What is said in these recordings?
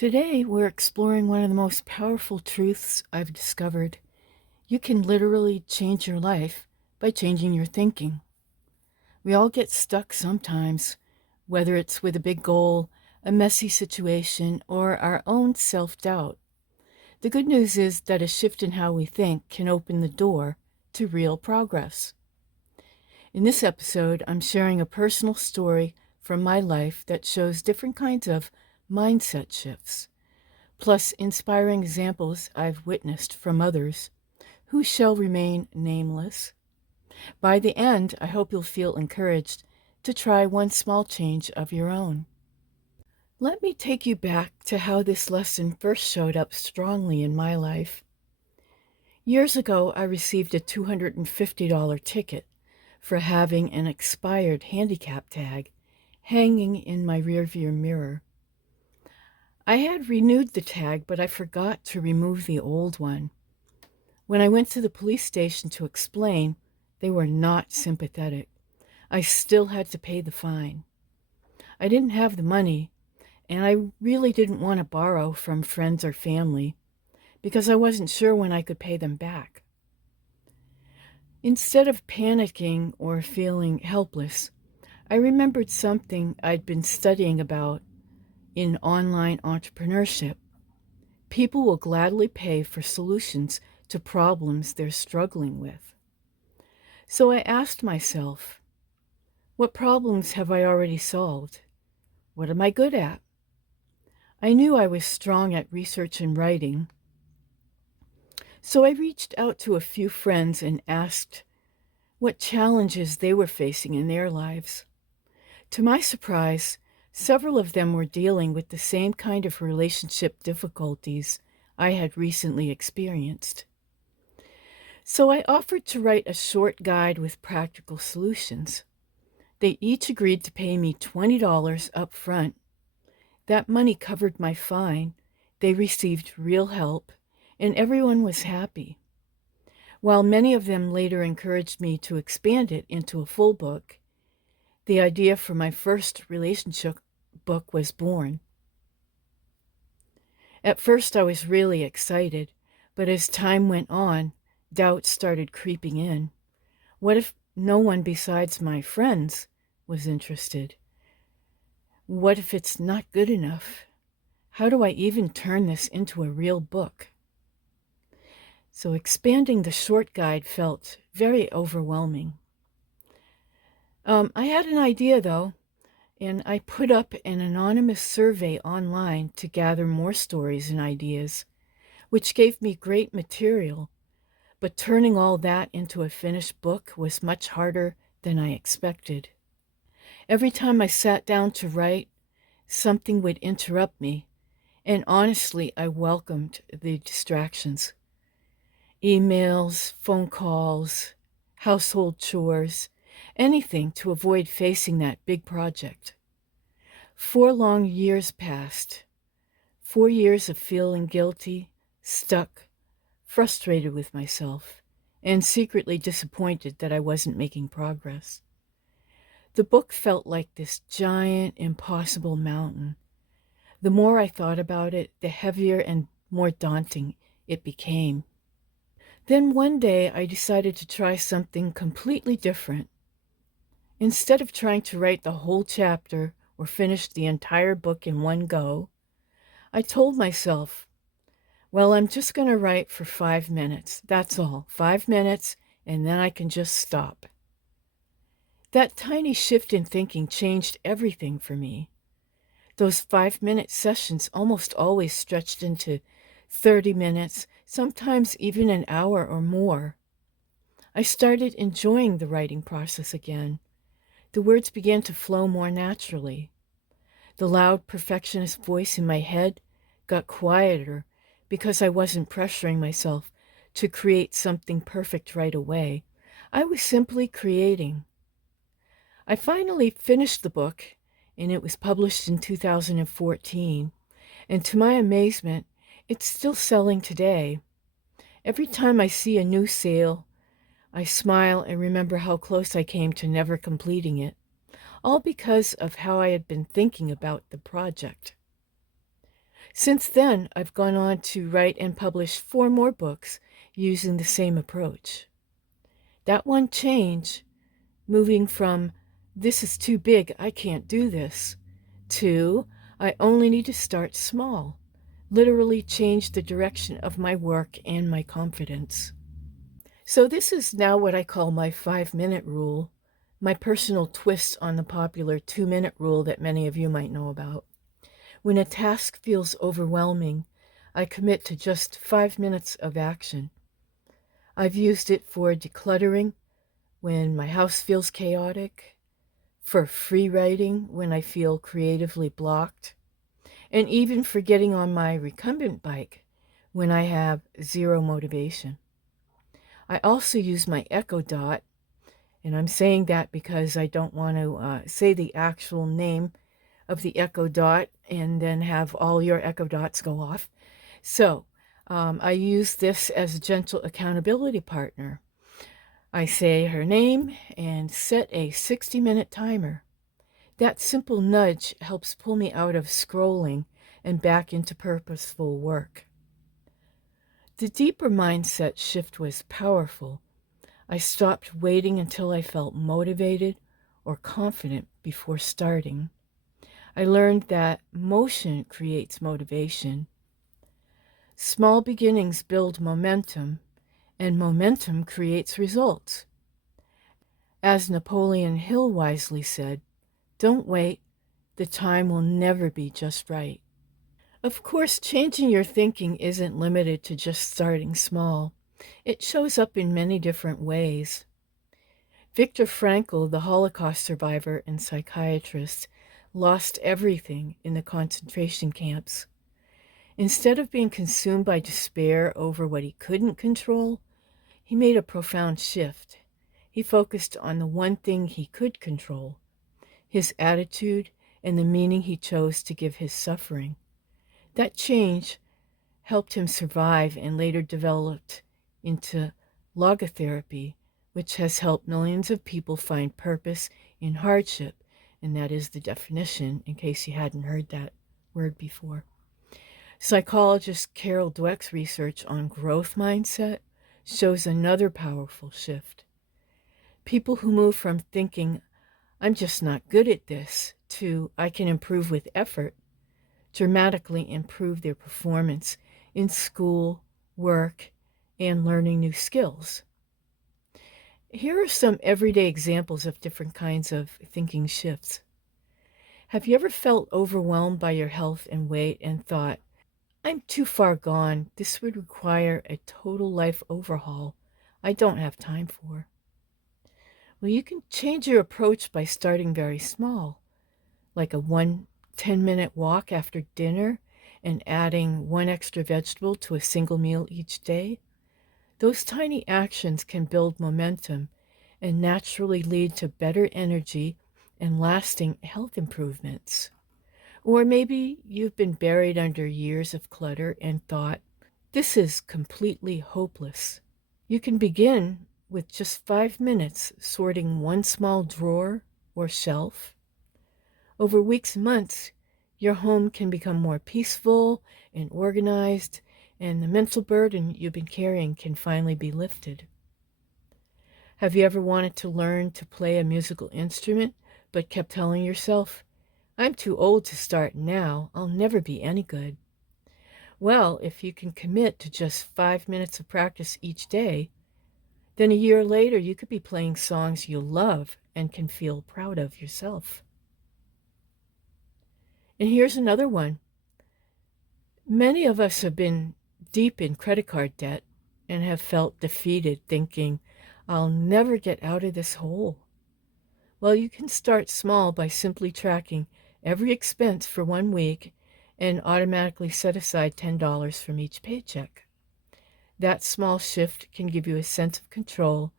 Today, we're exploring one of the most powerful truths I've discovered. You can literally change your life by changing your thinking. We all get stuck sometimes, whether it's with a big goal, a messy situation, or our own self doubt. The good news is that a shift in how we think can open the door to real progress. In this episode, I'm sharing a personal story from my life that shows different kinds of mindset shifts, plus inspiring examples I've witnessed from others who shall remain nameless. By the end, I hope you'll feel encouraged to try one small change of your own. Let me take you back to how this lesson first showed up strongly in my life. Years ago, I received a $250 ticket for having an expired handicap tag hanging in my rearview mirror. I had renewed the tag, but I forgot to remove the old one. When I went to the police station to explain, they were not sympathetic. I still had to pay the fine. I didn't have the money, and I really didn't want to borrow from friends or family because I wasn't sure when I could pay them back. Instead of panicking or feeling helpless, I remembered something I'd been studying about in online entrepreneurship. People will gladly pay for solutions to problems they're struggling with. So I asked myself, what problems have I already solved? What am I good at? I knew I was strong at research and writing. So I reached out to a few friends and asked what challenges they were facing in their lives. To my surprise, several of them were dealing with the same kind of relationship difficulties I had recently experienced. So I offered to write a short guide with practical solutions. They each agreed to pay me $20 up front. That money covered my fine. They received real help, and everyone was happy. While many of them later encouraged me to expand it into a full book, the idea for my first relationship book was born. At first, I was really excited, but as time went on, doubt started creeping in. What if no one besides my friends was interested? What if it's not good enough? How do I even turn this into a real book? So expanding the short guide felt very overwhelming. I had an idea though, and I put up an anonymous survey online to gather more stories and ideas, which gave me great material. But turning all that into a finished book was much harder than I expected. Every time I sat down to write, something would interrupt me, and honestly, I welcomed the distractions. Emails, phone calls, household chores, anything to avoid facing that big project. 4 long years passed. 4 years of feeling guilty, stuck, frustrated with myself, and secretly disappointed that I wasn't making progress. The book felt like this giant, impossible mountain. The more I thought about it, the heavier and more daunting it became. Then one day I decided to try something completely different. Instead of trying to write the whole chapter or finish the entire book in one go, I told myself, well, I'm just going to write for 5 minutes. That's all, 5 minutes, and then I can just stop. That tiny shift in thinking changed everything for me. Those 5-minute sessions almost always stretched into 30 minutes, sometimes even an hour or more. I started enjoying the writing process again. The words began to flow more naturally. The loud perfectionist voice in my head got quieter because I wasn't pressuring myself to create something perfect right away. I was simply creating. I finally finished the book, and it was published in 2014. And to my amazement, it's still selling today. Every time I see a new sale, I smile and remember how close I came to never completing it, all because of how I had been thinking about the project. Since then, I've gone on to write and publish 4 more books using the same approach. That one change, moving from "this is too big, I can't do this," to "I only need to start small," literally changed the direction of my work and my confidence. So this is now what I call my 5-minute rule, my personal twist on the popular 2-minute rule that many of you might know about. When a task feels overwhelming, I commit to just 5 minutes of action. I've used it for decluttering when my house feels chaotic, for free writing when I feel creatively blocked, and even for getting on my recumbent bike when I have zero motivation. I also use my Echo Dot, and I'm saying that because I don't want to say the actual name of the Echo Dot and then have all your Echo Dots go off. So I use this as a gentle accountability partner. I say her name and set a 60-minute timer. That simple nudge helps pull me out of scrolling and back into purposeful work. The deeper mindset shift was powerful. I stopped waiting until I felt motivated or confident before starting. I learned that motion creates motivation. Small beginnings build momentum, and momentum creates results. As Napoleon Hill wisely said, "Don't wait, the time will never be just right." Of course, changing your thinking isn't limited to just starting small. It shows up in many different ways. Viktor Frankl, the Holocaust survivor and psychiatrist, lost everything in the concentration camps. Instead of being consumed by despair over what he couldn't control, he made a profound shift. He focused on the one thing he could control, his attitude and the meaning he chose to give his suffering. That change helped him survive and later developed into logotherapy, which has helped millions of people find purpose in hardship, and that is the definition, in case you hadn't heard that word before. Psychologist Carol Dweck's research on growth mindset shows another powerful shift. People who move from thinking, "I'm just not good at this," to "I can improve with effort," dramatically improve their performance in school, work, and learning new skills. Here are some everyday examples of different kinds of thinking shifts. Have you ever felt overwhelmed by your health and weight and thought, "I'm too far gone. This would require a total life overhaul I don't have time for"? Well, you can change your approach by starting very small, like a 10-minute walk after dinner and adding one extra vegetable to a single meal each day. Those tiny actions can build momentum and naturally lead to better energy and lasting health improvements. Or maybe you've been buried under years of clutter and thought, "This is completely hopeless." You can begin with just 5 minutes sorting one small drawer or shelf. Over weeks and months, your home can become more peaceful and organized, and the mental burden you've been carrying can finally be lifted. Have you ever wanted to learn to play a musical instrument, but kept telling yourself, "I'm too old to start now, I'll never be any good"? Well, if you can commit to just 5 minutes of practice each day, then a year later you could be playing songs you love and can feel proud of yourself. And here's another one. Many of us have been deep in credit card debt and have felt defeated, thinking, "I'll never get out of this hole." Well, you can start small by simply tracking every expense for 1 week and automatically set aside $10 from each paycheck. That small shift can give you a sense of control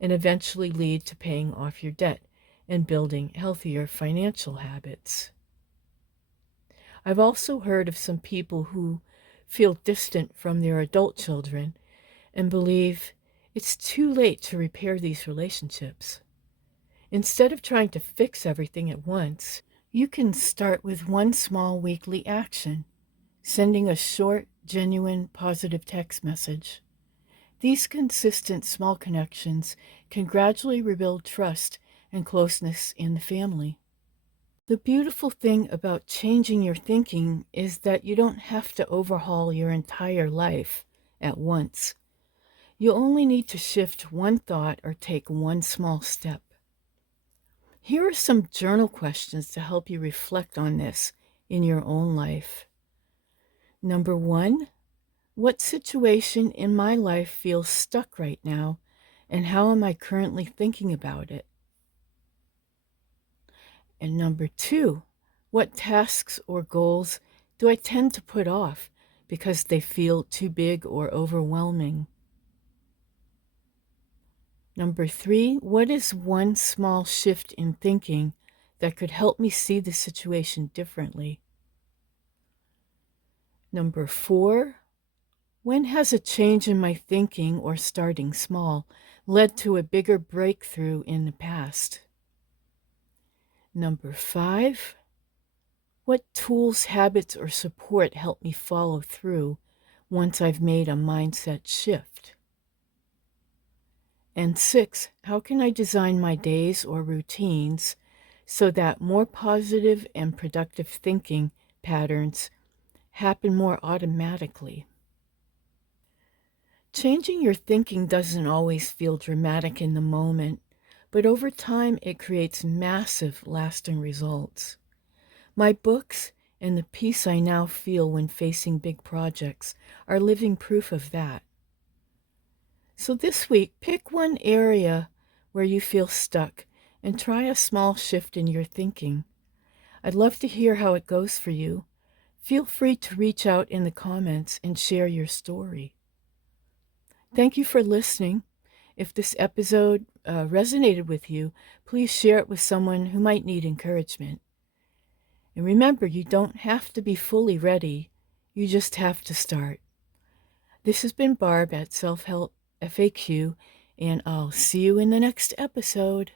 and eventually lead to paying off your debt and building healthier financial habits. I've also heard of some people who feel distant from their adult children and believe it's too late to repair these relationships. Instead of trying to fix everything at once, you can start with one small weekly action. sending a short, genuine, positive text message. These consistent small connections can gradually rebuild trust and closeness in the family. The beautiful thing about changing your thinking is that you don't have to overhaul your entire life at once. You only need to shift one thought or take one small step. Here are some journal questions to help you reflect on this in your own life. Number 1, what situation in my life feels stuck right now, and how am I currently thinking about it? And number 2, what tasks or goals do I tend to put off because they feel too big or overwhelming? Number 3, what is one small shift in thinking that could help me see the situation differently? Number 4, when has a change in my thinking or starting small led to a bigger breakthrough in the past? Number 5, what tools, habits, or support help me follow through once I've made a mindset shift? And 6, how can I design my days or routines so that more positive and productive thinking patterns happen more automatically? Changing your thinking doesn't always feel dramatic in the moment, but over time it creates massive, lasting results. My books and the peace I now feel when facing big projects are living proof of that. So this week, pick one area where you feel stuck and try a small shift in your thinking. I'd love to hear how it goes for you. Feel free to reach out in the comments and share your story. Thank you for listening. If this episode resonated with you, please share it with someone who might need encouragement. And remember, you don't have to be fully ready. You just have to start. This has been Barb at Self Help FAQ, and I'll see you in the next episode.